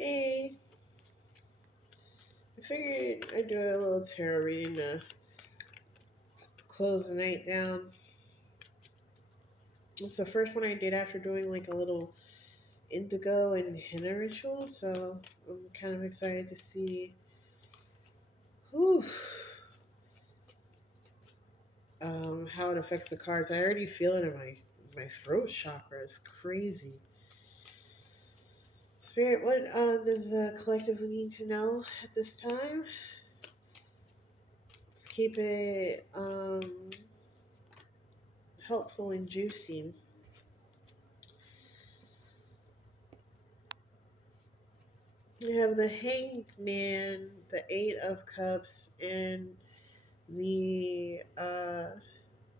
Hey, I figured I'd do a little tarot reading to close the night down. It's the first one I did after doing like a little indigo and henna ritual, so I'm kind of excited to see whew, how it affects the cards. I already feel it in my throat chakra. It's crazy. Spirit, what does the collective need to know at this time? Let's keep it helpful and juicy. We have the Hanged Man, the Eight of Cups, and the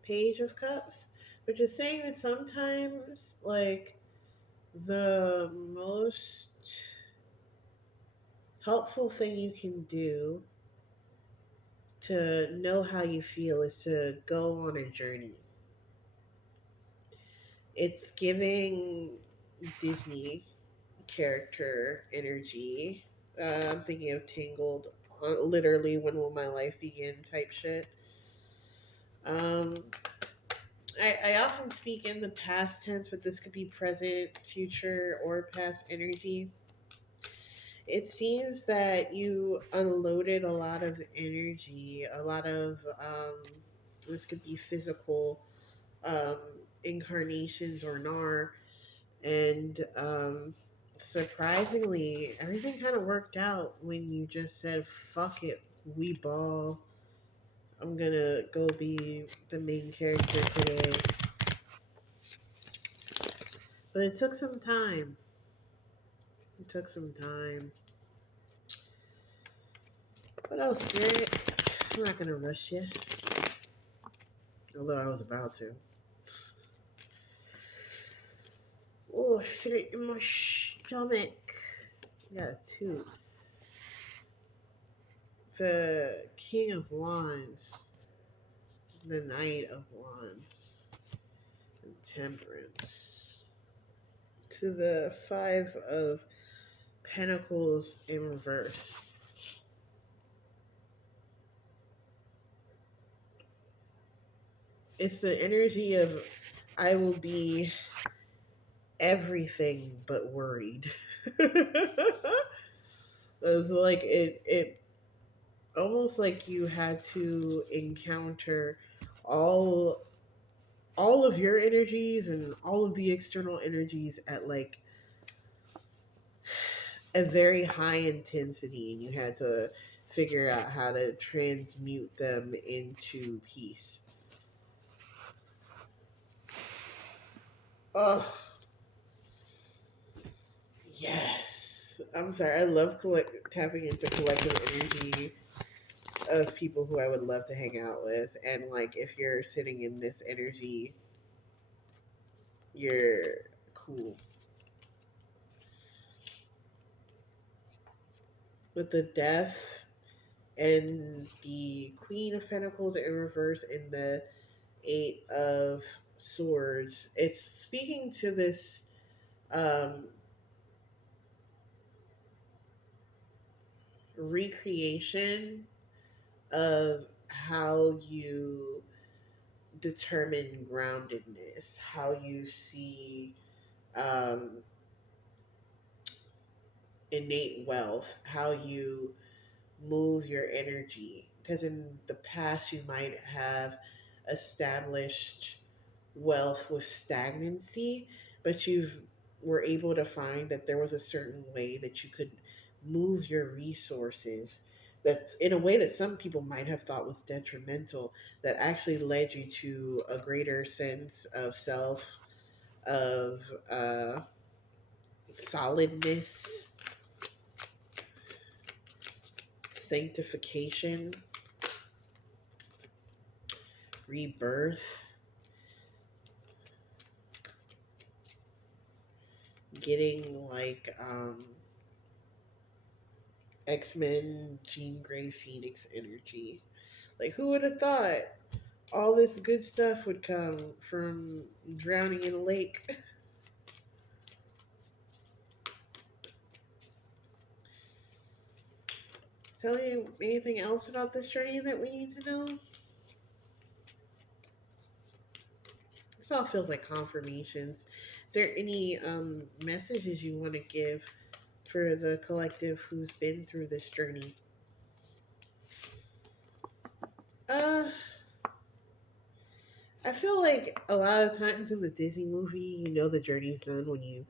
Page of Cups, which is saying that sometimes, like, the most helpful thing you can do to know how you feel is to go on a journey. It's giving Disney character energy. I'm thinking of Tangled, literally, when will my life begin type shit. Um, I often speak in the past tense, but this could be present, future, or past energy. It seems that you unloaded a lot of energy, a lot of, this could be physical um, incarnations or nar, and surprisingly, everything kind of worked out when you just said, fuck it, we ball. I'm gonna go be the main character today. But it took some time. It took some time. What else, Spirit? I'm not gonna rush you. Although I was about to. Oh, I feel it in my stomach. Yeah, two. The King of Wands. The Knight of Wands. And Temperance. To the Five of Pentacles in reverse. It's the energy of I will be everything but worried. It's like it almost like you had to encounter all all of your energies and all of the external energies at like a very high intensity, and you had to figure out how to transmute them into peace. Oh, yes. I'm sorry. I love tapping into collective energy of people who I would love to hang out with. And like, if you're sitting in this energy, you're cool. With the Death and the Queen of Pentacles in reverse and the Eight of Swords, it's speaking to this um, recreation of how you determine groundedness, how you see um, innate wealth, how you move your energy. Because in the past, you might have established wealth with stagnancy, but you've were able to find that there was a certain way that you could move your resources that's in a way that some people might have thought was detrimental, that actually led you to a greater sense of self, of solidness, sanctification, rebirth, getting like X-Men Jean Grey Phoenix energy. Like, who would have thought all this good stuff would come from drowning in a lake? Tell you anything else about this journey that we need to know? This all feels like confirmations. Is there any messages you want to give for the collective who's been through this journey? Uh, I feel like a lot of times in the Disney movie, you know the journey's done when you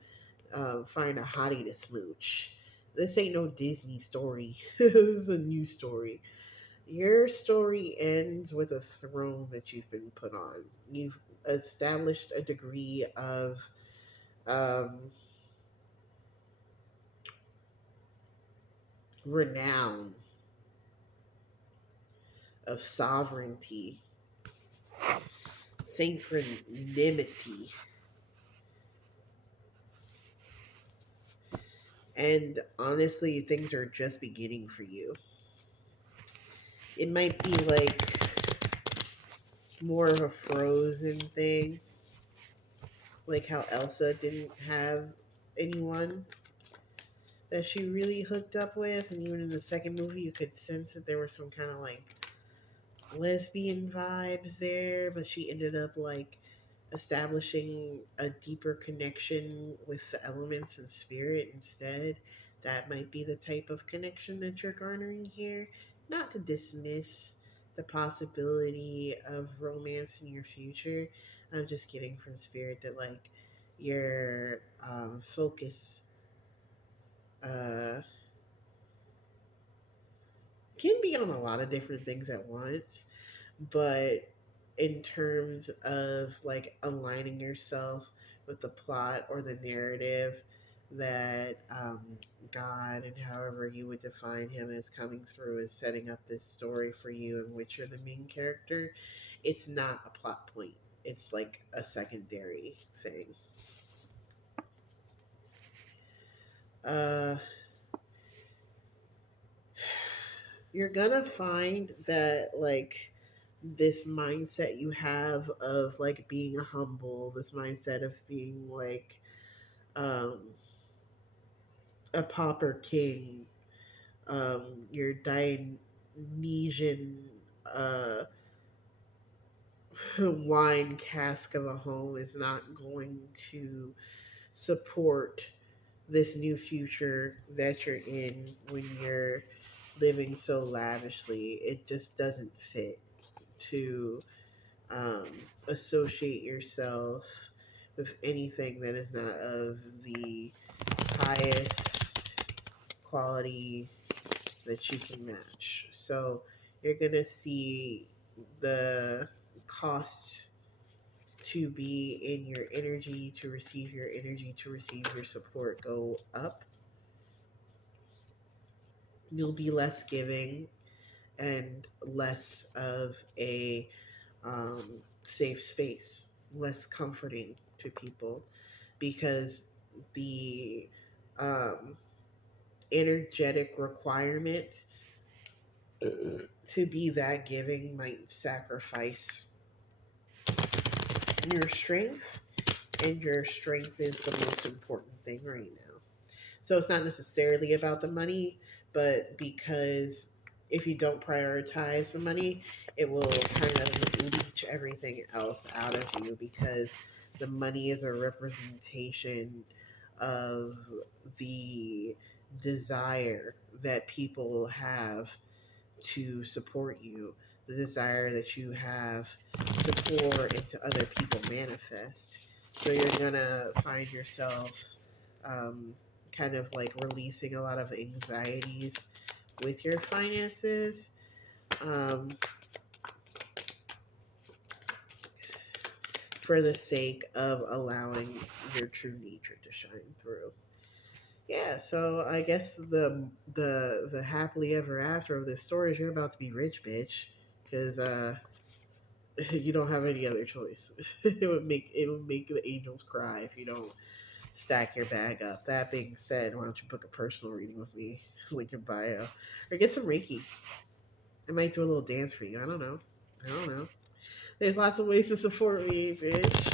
find a hottie to smooch. This ain't no Disney story. This is a new story. Your story ends with a throne that you've been put on. You've established a degree of um, renown, of sovereignty, synchronimity. And honestly, things are just beginning for you. It might be like more of a frozen thing, like how Elsa didn't have anyone that she really hooked up with. And even in the second movie, you could sense that there were some kind of like lesbian vibes there, but she ended up like establishing a deeper connection with the elements and spirit instead. That might be the type of connection that you're garnering here. Not to dismiss the possibility of romance in your future. I'm just getting from spirit that like your focus uh, can be on a lot of different things at once, but in terms of like aligning yourself with the plot or the narrative that God and however you would define him as coming through is setting up this story for you in which you're the main character, it's not a plot point. It's like a secondary thing. Uh, you're gonna find that like this mindset you have of like being humble, this mindset of being like um, a pauper king, your Dionysian uh, wine cask of a home is not going to support this new future that you're in when you're living so lavishly. It just doesn't fit to um, associate yourself with anything that is not of the highest quality that you can match. So you're going to see the cost to be in your energy, to receive your energy, to receive your support go up. You'll be less giving and less of a safe space, less comforting to people because the um, energetic requirement to be that giving might sacrifice your strength, and your strength is the most important thing right now. So it's not necessarily about the money, but because if you don't prioritize the money, it will kind of leach everything else out of you because the money is a representation of the desire that people have to support you, the desire that you have to pour into other people manifest. So you're gonna find yourself kind of like releasing a lot of anxieties with your finances um, for the sake of allowing your true nature to shine through. Yeah, so I guess the happily ever after of this story is you're about to be rich, bitch, because you don't have any other choice. It would make the angels cry if you don't stack your bag up. That being said, why don't you book a personal reading with me? Link in bio, or get some Reiki. I might do a little dance for you. I don't know. There's lots of ways to support me, bitch.